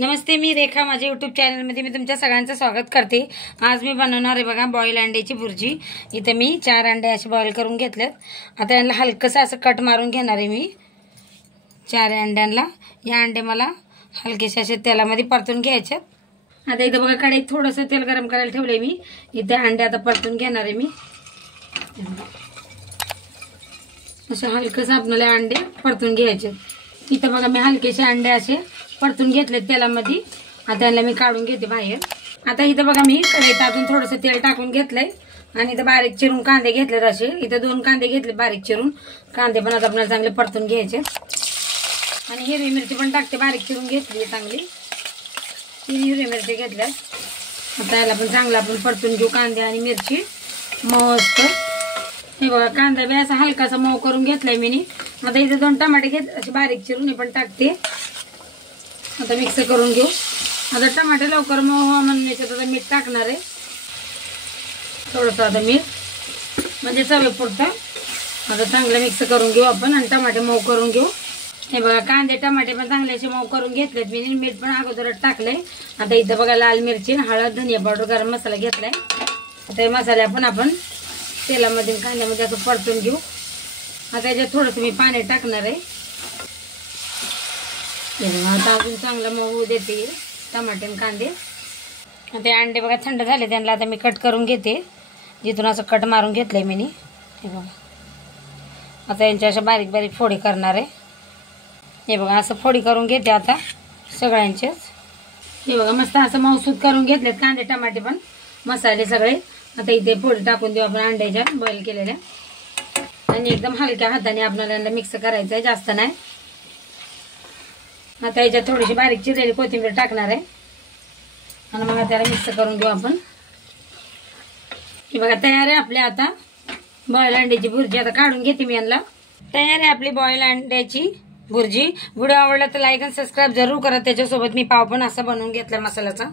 नमस्ते, मी रेखा. माझ्या यूट्यूब चॅनलमध्ये मी तुमच्या सगळ्यांचं स्वागत करते. आज मी बनवणार आहे बघा बॉईल अंड्याची भुर्जी. इथे मी 4 अंडे असे बॉईल करून घेतलेत. आता यांना हलकंसं असं कट मारून घेणार आहे मी 4 अंड्यांना. या अंडे मला हलकेसे असे तेलामध्ये परतून घ्यायचे. आता इथं बघा कढईत थोडंसं तेल गरम करायला ठेवले मी. इथे अंडे आता परतून घेणार आहे मी. असे हलकंसं आपल्याला अंडे परतून घ्यायचे. इथं बघा मी हलकेसे अंडे असे परतून घेतले तेलामध्ये. आता याला मी काढून घेते बाहेर. आता इथं बघा मी कढईत अजून थोडंसं तेल टाकून घेतलंय आणि इथं बारीक चिरून कांदे घेतलेत असे. इथं 2 कांदे घेतले बारीक चिरून. कांदे पण आता आपल्याला चांगले परतून घ्यायचे आणि हिरवी मिरची पण टाकते बारीक चिरून घेतली चांगली. 3 हिरवी मिरची घेतल्यात. आता याला पण चांगला आपण परतून घेऊ कांदे आणि मिरची मस्त. हे बघा कांदा बी असा हलकासा मऊ करून घेतलाय मी. आता इथे 2 टमाटे घेतले असे बारीक चिरून हे पण टाकते. आता मिक्स करून घेऊ. आता टमाटे लवकर मऊ व्हावं म्हणून याच्यात आता मीठ टाकणार आहे थोडंसं. आता मीठ म्हणजे चवीपुरतं. आता चांगलं मिक्स करून घेऊ आपण आणि टमाटे मऊ करून घेऊ. हे बघा कांदे टमाटे पण चांगले असे मऊ करून घेतलेत मी. मीठ पण अगोदरच टाकलंय. आता इथं बघा लाल मिरची, हळद, धनिया पावडर, गरम मसाला घेतलाय. आता हे मसाले आपण तेलामध्ये कांद्यामध्ये असं परतून घेऊ. आता याच्यात थोडंसं मी पाणी टाकणार आहे. आता अजून चांगलं मऊ देते टमाटे आणि कांदे. आता अंडे बघा थंड झाले, त्यांना आता मी कट करून घेते. जिथून असं कट मारून घेतलंय मी. हे बघा आता यांच्या अशा बारीक बारीक फोडी करणार आहे. हे बघा असं फोडी करून घेते आता सगळ्यांचेच. हे बघा मस्त असं मऊसूद करून घेतलेत कांदे टमाटे पण मसाले सगळे. आता इथे फोडी टाकून देऊ आपण अंड्याच्या बॉईल केलेल्या आणि एकदम हलक्या हाताने आपल्याला मिक्स करायचं आहे, जास्त नाही. आता याच्यात थोडीशी बारीक चिरलेली कोथिंबीर टाकणार आहे आणि मग त्याला मिक्स करून घेऊ आपण. हे बघा तयार आहे आपल्या आता बॉईल अंड्याची भुर्जी. आता काढून घेते मी यांना. तयार आहे आपली बॉईल अंड्याची भुर्जी. व्हिडिओ आवडला तर लाईक आणि सबस्क्राईब जरूर करा. त्याच्यासोबत मी पाव पण असा बनवून घेतला मसाल्याचा.